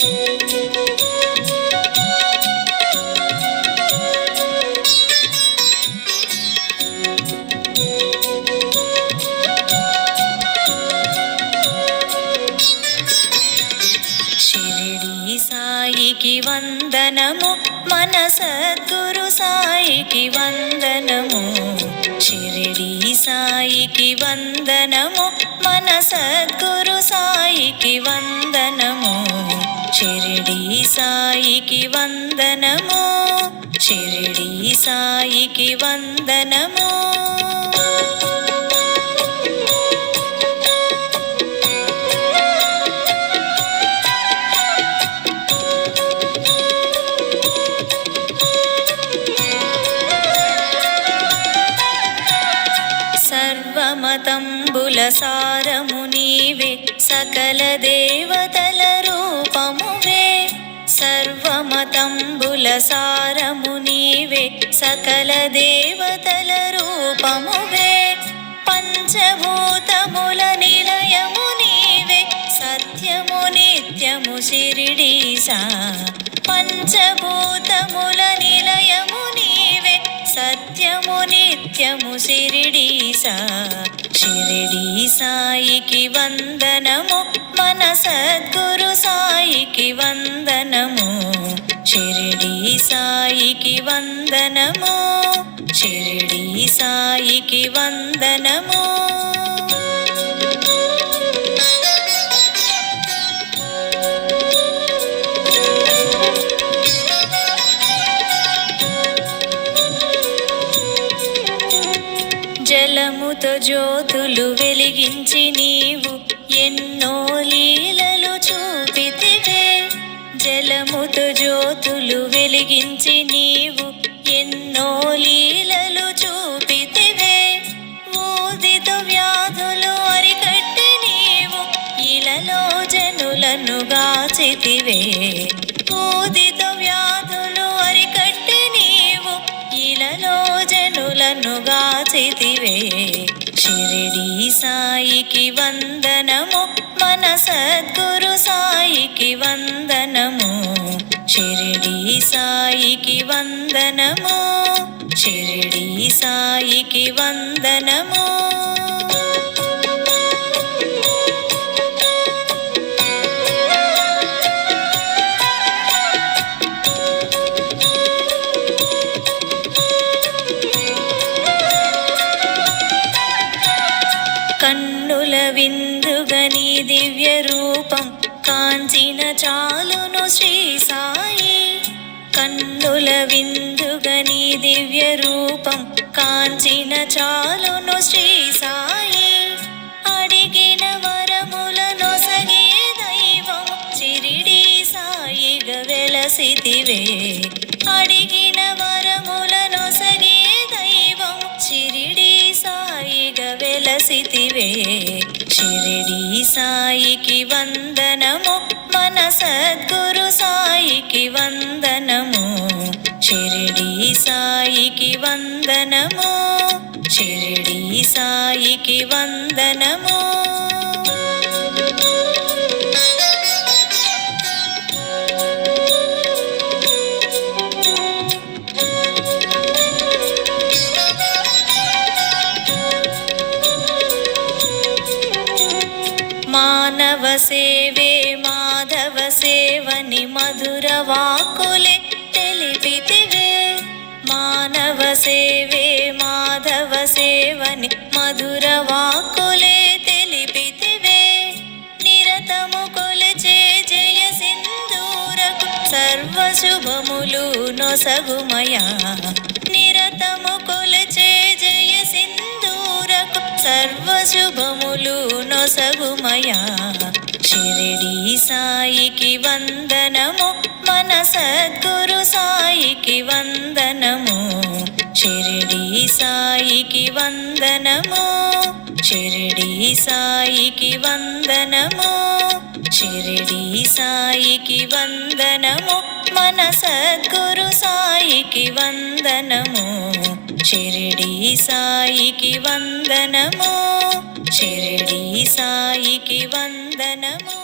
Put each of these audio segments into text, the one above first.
షిరిడి సాయికి వందనము, మన సద్గురు సాయికి వందనము. షిరిడి సాయికి వందనము, మన సద్గురు సాయికి వందనము. షిరిడి సాయికి వందనము, షిరిడి సాయికి వందనము. సర్వమతంబుల సారము నీవే, సకల దేవతల రూపమువే. సర్వమతంబుల సారము నీవే, సకల దేవతల రూపమువే. పంచభూతముల నిలయము నీవే, సత్యము నిత్యము షిరిడీసా. పంచభూతముల నిలయము నీవే, సత్యము నిత్యము షిరిడీసా. షిరిడి సాయికి వందనము, మన సద్గురు సాయికి వందనము. షిరిడి సాయికి వందనము, షిరిడి సాయికి వందనము. జలముతో జ్యోతులు వెలిగించి నీవు ఎన్నో లీలలు చూపితివే. జలముతో జ్యోతులు వెలిగించి నీవు ఎన్నో లీలలు చూపితివే. ఊదితో వ్యాధులు అరికట్టి నీవు ఇలలో జనులను గాచితివే. ఊదితో వ్యాధులు అరికట్టి నీవు ఇలలో జనులను గాచితివే. షిరిడి సాయికి వందనము, మన సద్గురు సాయికి వందనము. షిరిడి సాయికి వందనము, షిరిడి సాయికి వందనము. కన్నుల విందుగని దివ్య రూపం కాంచిన చాలును శ్రీ సాయి. కన్నుల విందుగని దివ్య రూపం కాంచిన చాలును శ్రీ సాయి. అడిగిన వరములను సగే దైవం షిరిడి సాయిగా వెలసితివే. అడిగిన వరములను సగే దైవం షిరిడి సాయిగా వెలసితివే. షిరిడి సాయికి వందనము, మన సద్గురు సాయికి వందనము. షిరిడి సాయికి వందనము, షిరిడి సాయికి వందనము. మానవ సేవే మాధవ సేవని మధుర వాక్కులే తెలిపితివే. మానవ సేవే మాధవ సేవని మధుర వాక్కులే తెలిపితివే. నిరతము కొలిచే జయ సింధూరకు సర్వ శుభములు నొసగుమయా. నిరతము కొలిచే జయ సింధూరకు సర్వ శుభములు నొసగుమయా. షిరిడి సాయికి వందనము, మన సద్గురు సాయికి వందనము. షిరిడి సాయికి వందనము, షిరిడి సాయికి వందనము. షిరిడి సాయికి వందనము, మన సద్గురు సాయికి వందనము. షిరిడి సాయికి వందనము, షిరిడి సాయికి వందనము.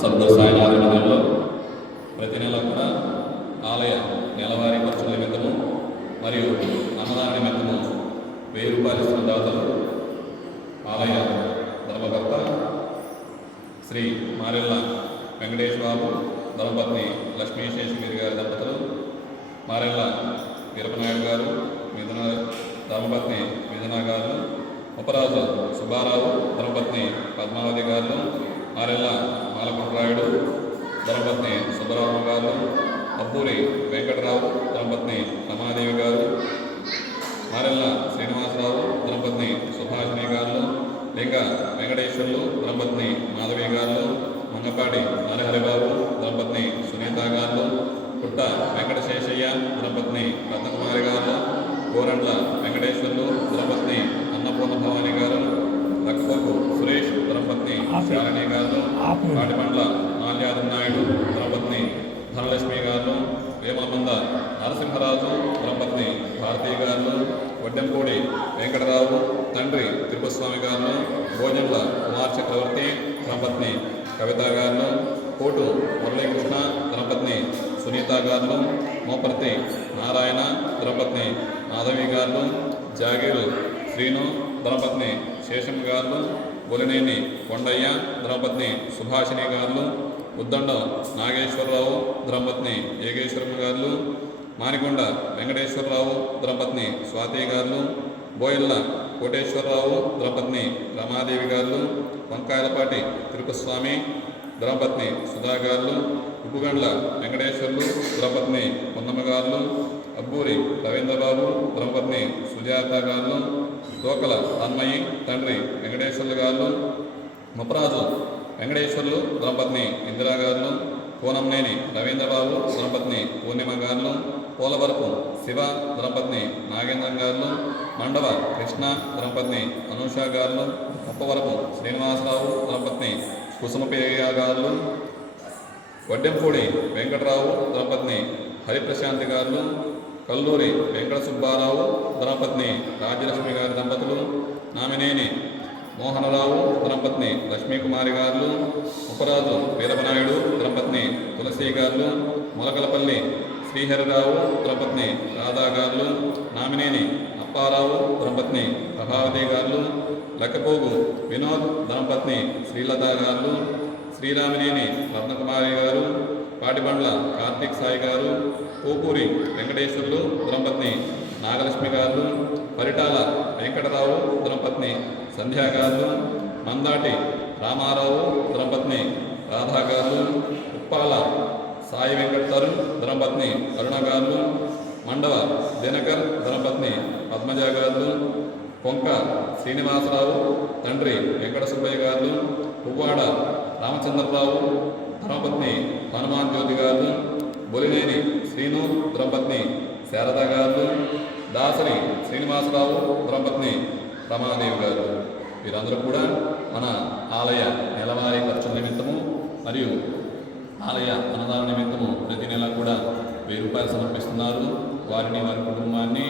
సద్గురు సాయినాథ మందిరంలో ప్రతి నెల కూడా ఆలయ నెలవారీ ఖర్చుల నిమిత్తము మరియు అన్నదాన నిమిత్తము 1000 రూపాయలు ఇస్తున్న దాతలు ఆలయ ధర్మకర్త శ్రీ మారెళ్ళ వెంకటేష్ బాబు ధర్మపత్ని లక్ష్మీ శేషగిరి గారి దంపతులు, మారెళ్ళ వీరపనాయుడు గారు, మిథున ధర్మపత్ని మిథున గారు, ఉపరాజు సుబ్బారావు ధర్మపత్ని పద్మావతి గారు, మారెళ్ళ మాలకుంట్రాయుడు ధర్మపత్ని సుబ్బరామ గారు, అబ్బూరి వెంకటరావు ధర్మపత్ని రమాదేవి గారు, మారెళ్ళ శ్రీనివాసరావు ధర్మపత్ని సుభాషిణి గారు, లింగ వెంకటేశ్వర్లు ధర్మపత్ని మాధవి గారు, మంగపాటి నరహరిబాబు ధర్మపత్ని సునీత గారు, పుట్ట వెంకటశేషయ్య ధర్మపత్ని రత్నకుమారి గారు, గోరంట్ల వెంకటేశ్వర్లు ధర్మపత్ని అన్నపూర్ణ భవాని గారు, లక్కపొక్కు సురేష్ ధర్మపత్ని శాలిని గారు, కాటిపండ్ల మాల్యాదం నాయుడు ధర్మపత్ని ధనలక్ష్మి గారు, వేమలమంద నరసింహరాజు ధర్మపత్ని భారతీ గారు, వడ్డెంపూడి వెంకటరావు తండ్రి తిరుపస్వామి గారు, భోజంల కుమార్ చక్రవర్తి ధర్మపత్ని కవిత గారు, కోటు మురళీకృష్ణ ధర్మపత్ని సునీత గారు, మోపర్తి నారాయణ ధర్మపత్ని మాధవి గారు, జాగీరు శ్రీను ధర్మపత్ని శేషం గారు, బొలినేని కొండయ్య ధర్మపత్ని సుభాషిణి గారు, ఉద్దండం నాగేశ్వరరావు ధర్మపత్ని యోగేశ్వరం గారు, మానికొండ వెంకటేశ్వరరావు ధర్మపత్ని స్వాతి గారు, బోయల్ల కోటేశ్వరరావు ధర్మపత్ని రమాదేవి గారు, వంకాయలపాటి తిరుపస్వామి ధర్మపత్ని సుధా గారు, ఉప్పుగండ్ల వెంకటేశ్వర్లు ధర్మపత్ని పొన్నమ్మ గారు, అబ్బూరి రవీంద్రబాబు ధర్మపత్ని సుజాత గారు, తోకల తన్మయి తండ్రి వెంకటేశ్వర్లు గారు, ముప్పరాజు వెంకటేశ్వర్లు ధర్మపత్ని ఇందిరా గారు, కోనంనేని రవీంద్రబాబు ధర్మపత్ని పూర్ణిమ గారు, పోలవరపు శివ ధర్మపత్ని నాగేంద్రం గారు, మండవ కృష్ణ ధర్మపత్ని అనూష గారు, ముప్పవరపు శ్రీనివాసరావు ధర్మపత్ని కుసుమప్రియ గారు, వడ్డెంపూడి వెంకటరావు ధర్మపత్ని హరిప్రశాంతి గారు, కల్లూరి వెంకట సుబ్బారావు ధర్మపత్ని రాజ్యలక్ష్మి గారి దంపతులు, నామినేని మోహనరావు ధర్మపత్ని లక్ష్మీకుమారి గారు, ఉపరాజు వీరపనాయుడు ధర్మపత్ని తులసి గారు, మొలకలపల్లి శ్రీహరిరావు ధర్మపత్ని రాధా గారు, నామినేని అప్పారావు ధర్మపత్ని ప్రభావతి గారు, లక్కపోగు వినోద్ ధర్మపత్ని శ్రీలత గారు, శ్రీరామినేని రత్నకుమారి గారు, పాటిబండ్ల కార్తీక్ సాయి గారు, కోకూరి వెంకటేశ్వర్లు ధర్మపత్ని నాగలక్ష్మి గారు, పరిటాల వెంకటరావు ధర్మపత్ని సంధ్యా గారు, మందాటి రామారావు ధర్మపత్ని రాధా గారు, ఉప్పాల సాయి వెంకట తరుణ్ ధర్మపత్ని అరుణ గారు, మండవ దినకర్ ధర్మపత్ని పద్మజ గారు, కొంక శ్రీనివాసరావు తండ్రి వెంకట సుబ్బయ్య గారు, పువ్వాడ రామచంద్రరావు ధర్మపత్ని హనుమాన్ జ్యోతి గారు, బొలినేని శ్రీను ధర్మపత్ని శారద గారు, దాసరి శ్రీనివాసరావు ధర్మపత్ని రమాదేవి గారు. వీరందరూ కూడా మన ఆలయ నెలవారీ ఖర్చుల నిమిత్తము మరియు ఆలయ అన్నదాన నిమిత్తము ప్రతి నెల కూడా 1000 రూపాయలు సమర్పిస్తున్నారు. వారిని వారి కుటుంబాన్ని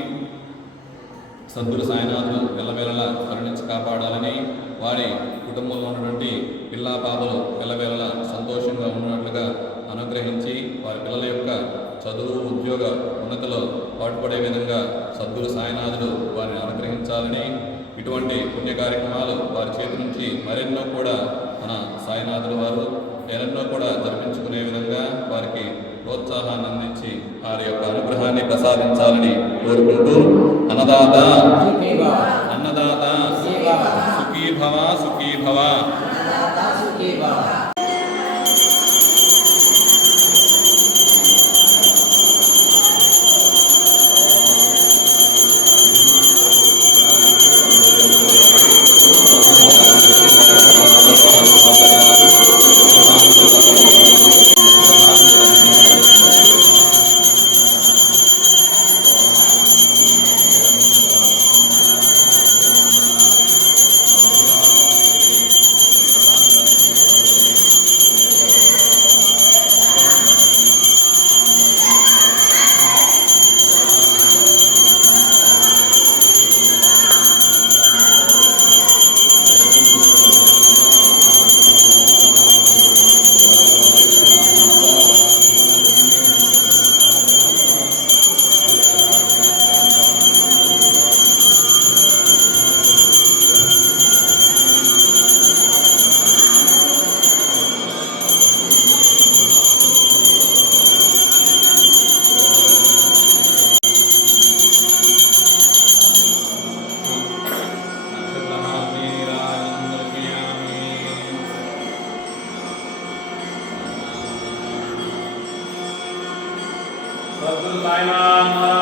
సద్గురు సాయినాథుడు ఎల్లవేళలా కరుణించి కాపాడాలని, వారి కుటుంబంలో ఉన్నటువంటి పిల్లా పాపలు ఎల్లవేళలా సంతోషంగా ఉన్నట్లుగా అనుగ్రహించి వారి పిల్లల యొక్క చదువు ఉద్యోగ ఉన్నతిలో పాటుపడే విధంగా సద్గురు సాయినాథుడు వారిని అనుగ్రహించాలని, ఇటువంటి పుణ్య కార్యక్రమాలు వారి చేతి నుంచి మరెన్నో కూడా మన సాయినాథుడు వారు ఎన్నో కూడా జరిపించుకునే విధంగా వారికి ప్రోత్సాహాన్ని అందించి వారి యొక్క అనుగ్రహాన్ని ప్రసాదించాలని కోరుకుంటూ, అన్నదాత అన్నదాత సుఖీ భవ సుఖీ భవ. సద్గురు సాయినాథ్ మహారాజ్